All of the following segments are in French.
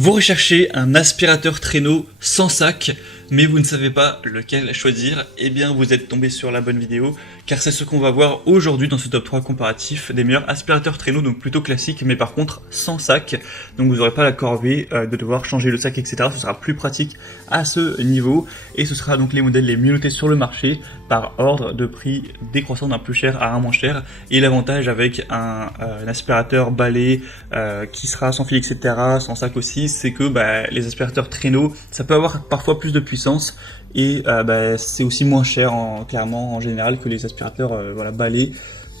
Vous recherchez un aspirateur traîneau sans sac, mais vous ne savez pas lequel choisir. Eh bien, vous êtes tombé sur la bonne vidéo, car c'est ce qu'on va voir aujourd'hui dans ce top 3 comparatif des meilleurs aspirateurs traîneaux, donc plutôt classiques, mais par contre sans sac. Donc vous n'aurez pas la corvée de devoir changer le sac, etc. Ce sera plus pratique à ce niveau, et ce sera donc les modèles les mieux notés sur le marché par ordre de prix décroissant d'un plus cher à un moins cher. Et l'avantage avec un aspirateur balai qui sera sans fil, etc., sans sac aussi, c'est que les aspirateurs traîneaux, ça peut avoir parfois plus de puissance et c'est aussi moins cher clairement en général que les aspirateurs balais.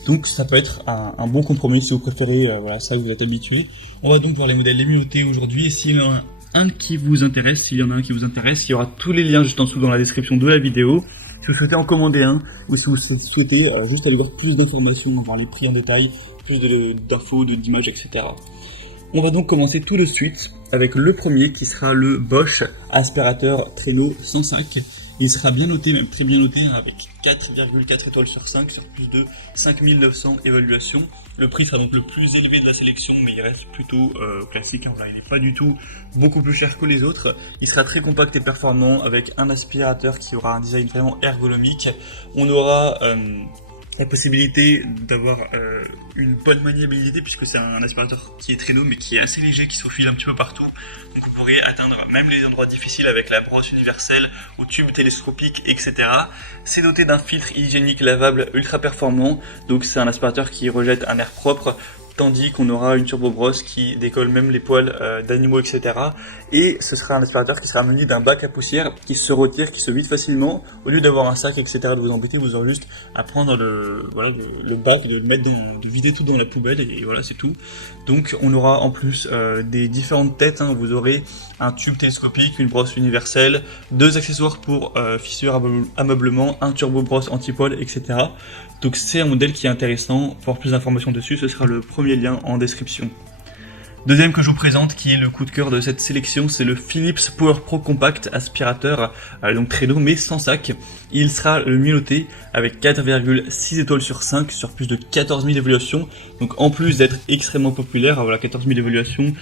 Donc ça peut être un bon compromis si vous préférez ça que vous êtes habitué. On va donc voir les modèles les mieux notés aujourd'hui, et s'il y en a un qui vous intéresse, s'il y en a un qui vous intéresse, il y aura tous les liens juste en dessous dans la description de la vidéo. Si vous souhaitez en commander un, ou si vous souhaitez juste aller voir plus d'informations, voir les prix en détail, plus d'infos, d'images, etc. On va donc commencer tout de suite avec le premier qui sera le Bosch aspirateur traîneau sans sac. Il sera bien noté, même très bien noté, avec 4,4 étoiles sur 5 sur plus de 5900 évaluations. Le prix sera donc le plus élevé de la sélection, mais il reste plutôt classique. Il n'est pas du tout beaucoup plus cher que les autres. Il sera très compact et performant avec un aspirateur qui aura un design vraiment ergonomique. On aura la possibilité d'avoir une bonne maniabilité, puisque c'est un aspirateur qui est traîneau mais qui est assez léger, qui se faufile un petit peu partout. Donc vous pourrez atteindre même les endroits difficiles avec la brosse universelle au tube télescopique, etc. C'est doté d'un filtre hygiénique lavable ultra performant, donc c'est un aspirateur qui rejette un air propre, tandis qu'on aura une turbobrosse qui décolle même les poils d'animaux, etc. Et ce sera un aspirateur qui sera muni d'un bac à poussière qui se retire, qui se vide facilement. Au lieu d'avoir un sac, etc., de vous embêter, vous aurez juste à prendre le bac, de le mettre de vider tout dans la poubelle, et voilà, c'est tout. Donc on aura en plus des différentes têtes, vous aurez un tube télescopique, une brosse universelle, deux accessoires pour fissures, ameublement, un turbo-brosse anti-poil, etc. Donc c'est un modèle qui est intéressant. Pour plus d'informations dessus, ce sera le premier lien en description. Deuxième que je vous présente, qui est le coup de cœur de cette sélection, c'est le Philips Power Pro Compact aspirateur, donc traîneau mais sans sac. Il sera le mieux noté avec 4,6 étoiles sur 5 sur plus de 14 000 évaluations. Donc en plus d'être extrêmement populaire, 14 000 évaluations,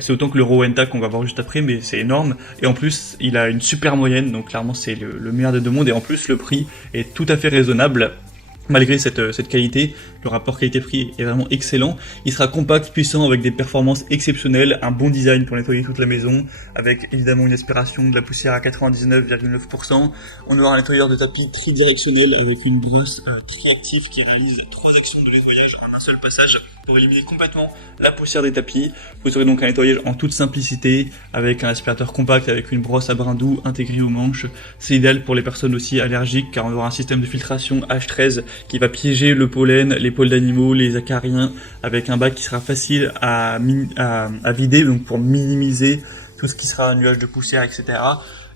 c'est autant que le Rowenta qu'on va voir juste après, mais c'est énorme. Et en plus, il a une super moyenne, donc clairement c'est le meilleur des deux mondes. Et en plus, le prix est tout à fait raisonnable. Malgré cette qualité, le rapport qualité-prix est vraiment excellent. Il sera compact, puissant, avec des performances exceptionnelles, un bon design pour nettoyer toute la maison, avec évidemment une aspiration de la poussière à 99,9%. On aura un nettoyeur de tapis tridirectionnel avec une brosse triactive qui réalise 3 actions de nettoyage en un seul passage pour éliminer complètement la poussière des tapis. Vous aurez donc un nettoyage en toute simplicité, avec un aspirateur compact, avec une brosse à brin doux intégrée aux manches. C'est idéal pour les personnes aussi allergiques, car on aura un système de filtration H13 qui va piéger le pollen, les poils d'animaux, les acariens, avec un bac qui sera facile à vider, donc pour minimiser tout ce qui sera un nuage de poussière, etc.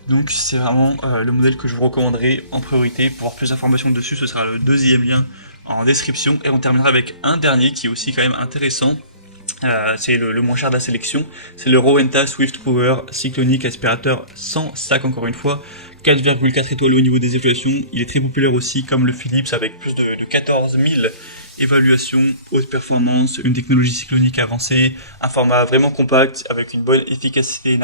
Donc c'est vraiment le modèle que je vous recommanderais en priorité. Pour avoir plus d'informations dessus, ce sera le deuxième lien en description. Et on terminera avec un dernier qui est aussi quand même intéressant. C'est le moins cher de la sélection, c'est le Rowenta Swift Power Cyclonic aspirateur sans sac, encore une fois, 4,4 étoiles au niveau des évaluations. Il est très populaire aussi comme le Philips, avec plus de 14 000 évaluations, haute performance, une technologie cyclonique avancée, un format vraiment compact avec une bonne efficacité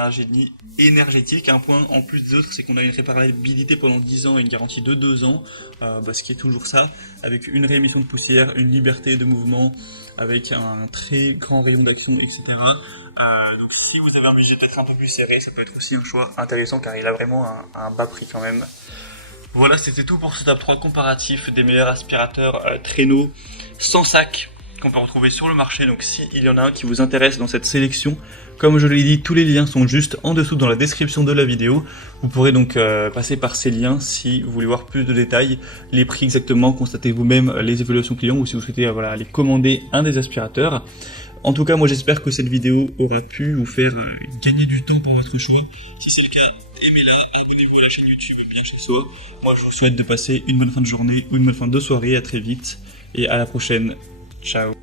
énergétique. Un point en plus des autres, c'est qu'on a une réparabilité pendant 10 ans et une garantie de 2 ans, ce qui est toujours ça, avec une réémission de poussière, une liberté de mouvement, avec un très grand rayon d'action, etc. Donc si vous avez un budget peut-être un peu plus serré, ça peut être aussi un choix intéressant, car il a vraiment un bas prix quand même. Voilà, c'était tout pour ce top 3 comparatif des meilleurs aspirateurs traîneaux sans sac qu'on peut retrouver sur le marché. Donc s'il y en a un qui vous intéresse dans cette sélection, comme je l'ai dit, tous les liens sont juste en dessous dans la description de la vidéo. Vous pourrez donc passer par ces liens si vous voulez voir plus de détails, les prix exactement, constatez vous-même les évaluations clients, ou si vous souhaitez aller commander un des aspirateurs. En tout cas, moi j'espère que cette vidéo aura pu vous faire gagner du temps pour votre choix. Si c'est le cas, aimez-la, abonnez-vous à la chaîne YouTube Bien Chez Soi. Moi je vous souhaite de passer une bonne fin de journée ou une bonne fin de soirée, à très vite et à la prochaine. Ciao.